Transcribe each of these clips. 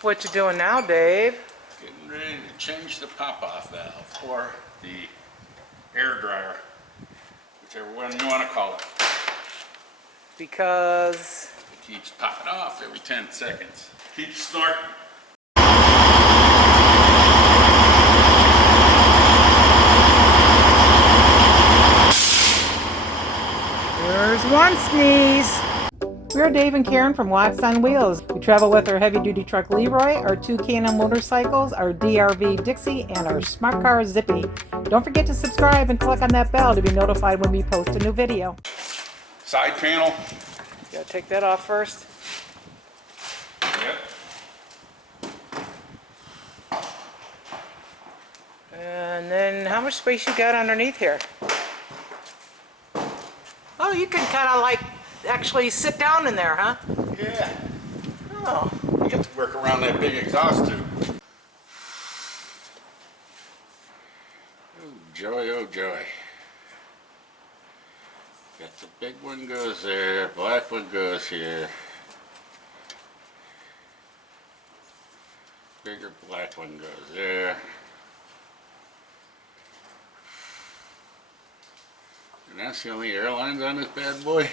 What you doing now, Dave? Getting ready to change the pop-off valve, or the air dryer, whichever one you want to call it. Because It keeps popping off every 10 seconds. Keeps snorting. there's one sneeze. We're Dave and Karen from Watts on Wheels. We travel with our heavy-duty truck Leroy, our two K&M motorcycles, our DRV Dixie, and our smart car Zippy. Don't forget to subscribe and click on that bell to be notified when we post a new video. Side panel. Gotta take that off first. Yep. And then how much space you got underneath here? Oh, you can kind of like actually sit down in there, huh? Yeah. Oh. You get to work around that big exhaust tube. Oh joy, oh joy. Got the big one goes there, black one goes here. Bigger black one goes there. And that's the only airlines on this bad boy.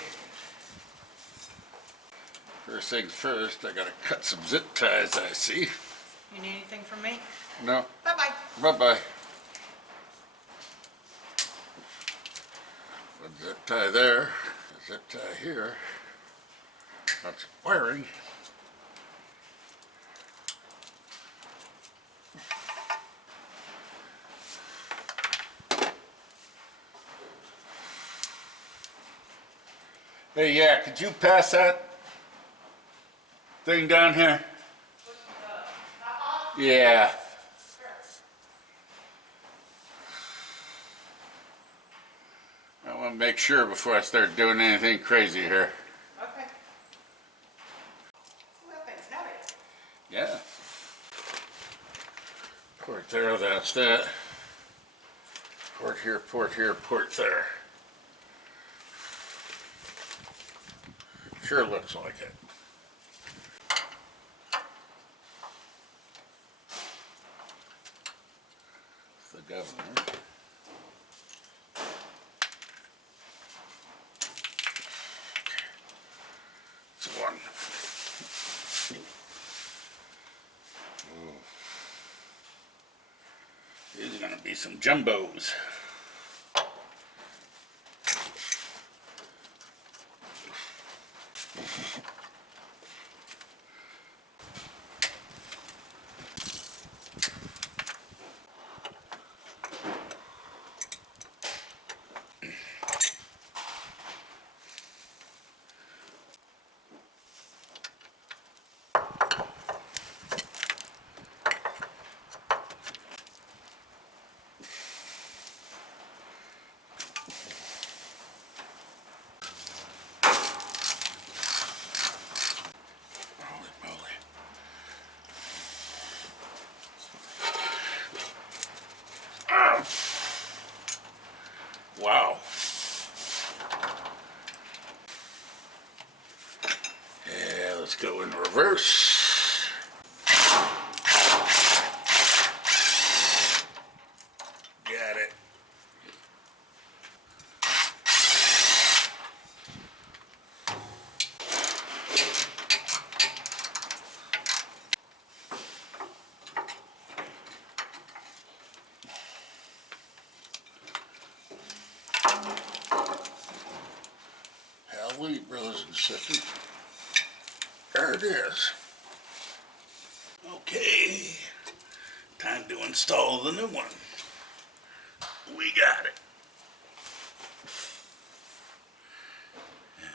First things first, I gotta cut some zip ties, I see. You need anything from me? No. Bye-bye. Bye-bye. One zip tie there, a zip tie here. That's wiring. Hey, yeah, could you pass that thing down here? Yeah. I want to make sure before I start doing anything crazy here. Okay. Well, that thing's heavy. Yeah. Port there, that's that. Port here, port here, port there. Sure looks like it. It's the governor. It's one. Ooh. These are gonna be some jumbos. Wow. Yeah, let's go in reverse. Got it. Hallelujah, brothers and sisters. There it is. Okay, time to install the new one. We got it.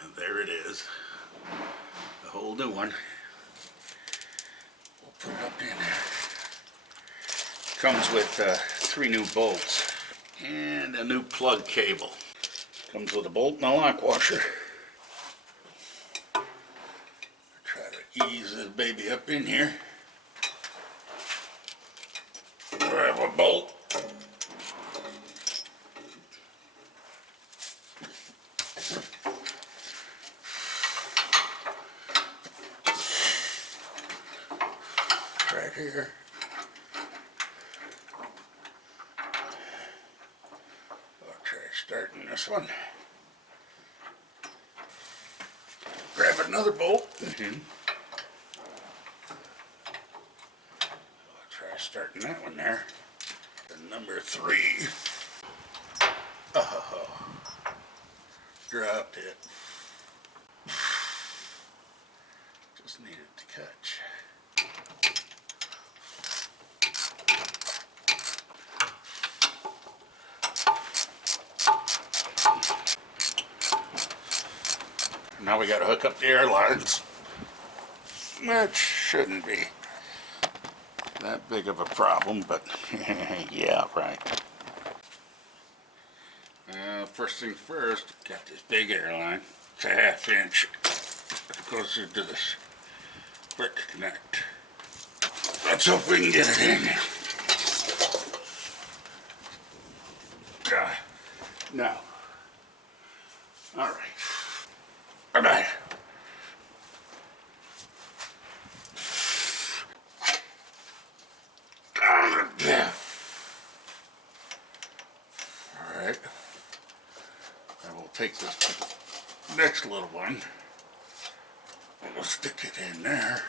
And there it is. The whole new one. We'll put it up in there. Comes with 3 new bolts and a new plug cable. Comes with a bolt and a lock washer. Try to ease this baby up in here. Grab a bolt. right here. I'll try starting this one. Grab another bolt. I'll try starting that one there. And number 3. Oh, dropped it. Just needed to catch. Now we got to hook up the airlines. That shouldn't be that big of a problem, but yeah, right. First things first, got this big airline. It's a 1/2 inch. It goes into this quick connect. Let's hope we can get it in. No. All right. All right. Yeah. All right. And we'll take this to the next little one. And we'll stick it in there.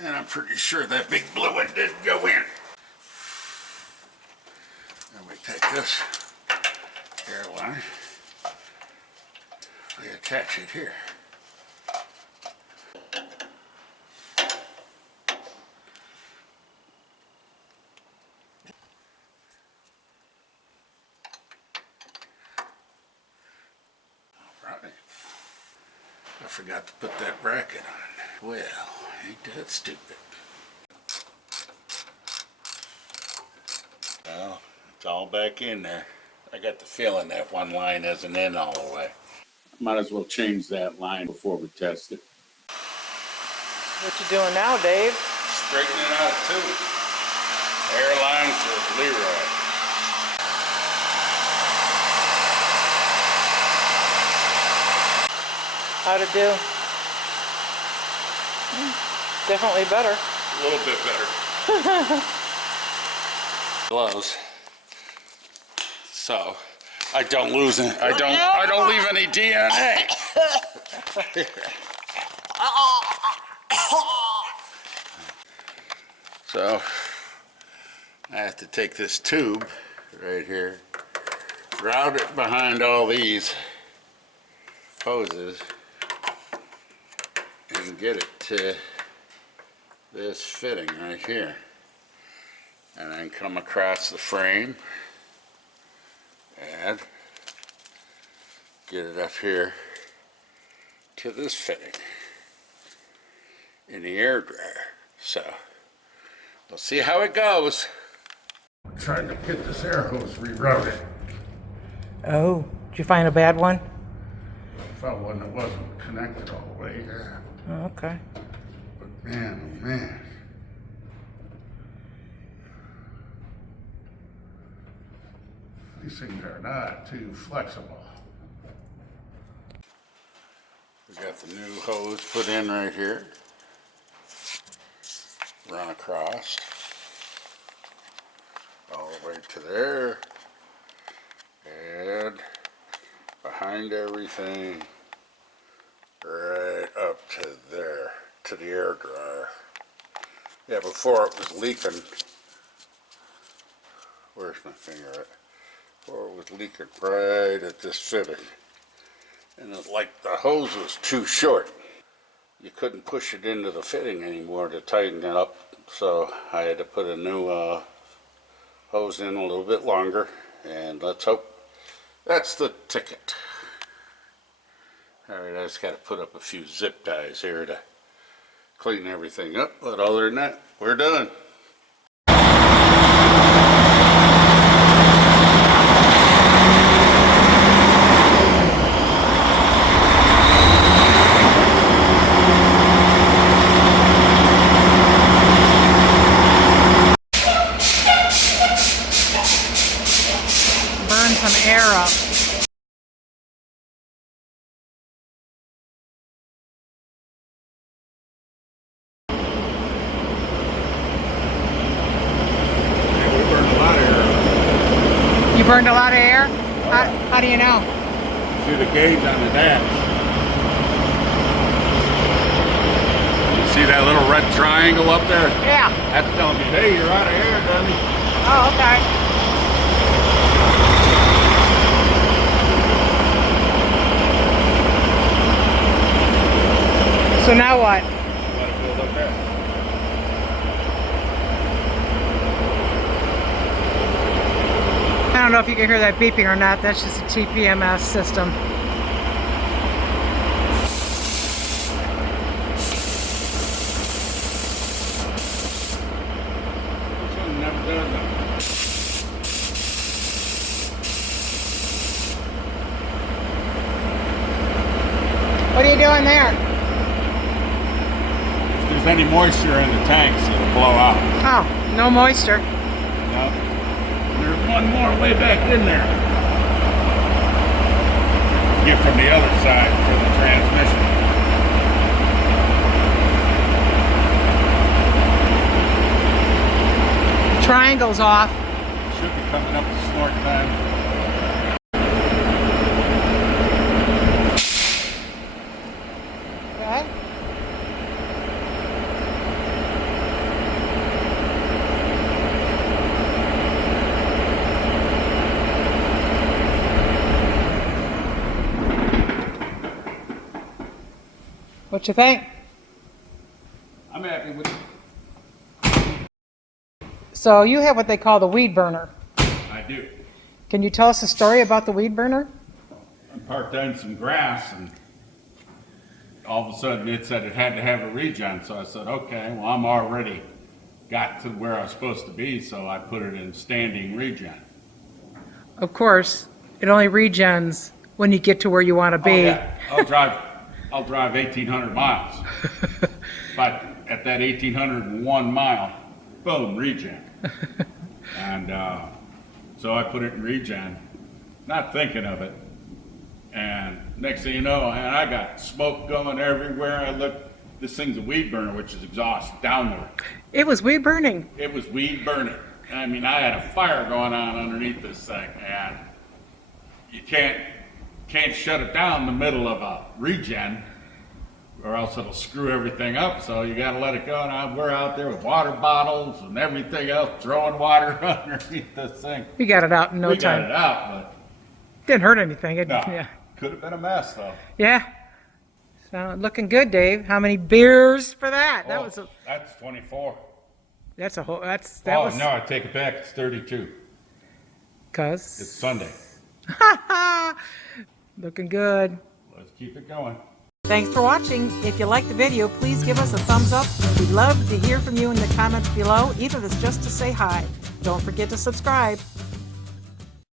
And I'm pretty sure that big blue one didn't go in. And we take this airline, we attach it here. Alright. I forgot to put that bracket on. Well, ain't that stupid. Well, it's all back in there. I got the feeling that one line isn't in all the way. Might as well change that line before we test it. What you doing now, Dave? Straightening out a tube. Airlines with Leroy. How'd it do? Definitely better. A little bit better. Gloves. So I don't lose it. I don't leave any DNA. So I have to take this tube right here, route it behind all these hoses, and get it to this fitting right here, and then come across the frame and get it up here to this fitting in the air dryer. So we'll see how it goes. I'm trying to get this air hose rerouted. Oh, did you find a bad one? I found one that wasn't connected all the way there. Oh, okay. But man, oh man. These things are not too flexible. We got the new hose put in right here. Run across all the way to there and behind everything right up to there, to the air dryer. Yeah, before it was leaking. Where's my finger at? Before it was leaking right at this fitting. And it, like the hose was too short. You couldn't push it into the fitting anymore to tighten it up. So I had to put a new hose in a little bit longer. And let's hope that's the ticket. Alright, I just got to put up a few zip ties here to clean everything up. But other than that, we're done. Burn some air up. You burned a lot of air? How do you know? See the gauge on the dash. You see that little red triangle up there? Yeah. That's telling me, hey, you're out of air, dummy. Oh, okay. So now what? Let it build up there. I don't know if you can hear that beeping or not. That's just a TPMS system. This one never does that. What are you doing there? If there's any moisture in the tanks, it'll blow out. Oh, no moisture. No. There's one more way back in there. Get from the other side for the transmission. The triangle's off. Should be coming up to snort time. Okay. What you think? I'm happy with it. So you have what they call the weed burner. I do. Can you tell us a story about the weed burner? I parked on some grass and all of a sudden it said it had to have a regen. So I said, okay, well, I'm already got to where I was supposed to be, so I put it in standing regen. Of course, it only regens when you get to where you want to be. Oh, yeah. I'll drive 1,800 miles. But at that 1,801 mile, boom, regen. And so I put it in regen, not thinking of it. And next thing you know, and I got smoke going everywhere. I looked, this thing's a weed burner, which is exhaust downward. It was weed burning. It was weed burning. I mean, I had a fire going on underneath this thing, and you can't shut it down in the middle of a regen, or else it'll screw everything up. So you got to let it go. And we're out there with water bottles and everything else, throwing water underneath this thing. We got it out in no We time. got it out, but Didn't hurt anything. no, Yeah. could have been a mess though. Yeah. So looking good, Dave. How many beers for that? That Oh, was a, that's 24. that's a whole, that Oh was, no, I take it back. It's 32. It's 'cause Sunday. looking good. Let's keep it going. Thanks for watching. If you liked the video, please give us a thumbs up. We'd love to hear from you in the comments below, even if it's just to say hi. Don't forget to subscribe.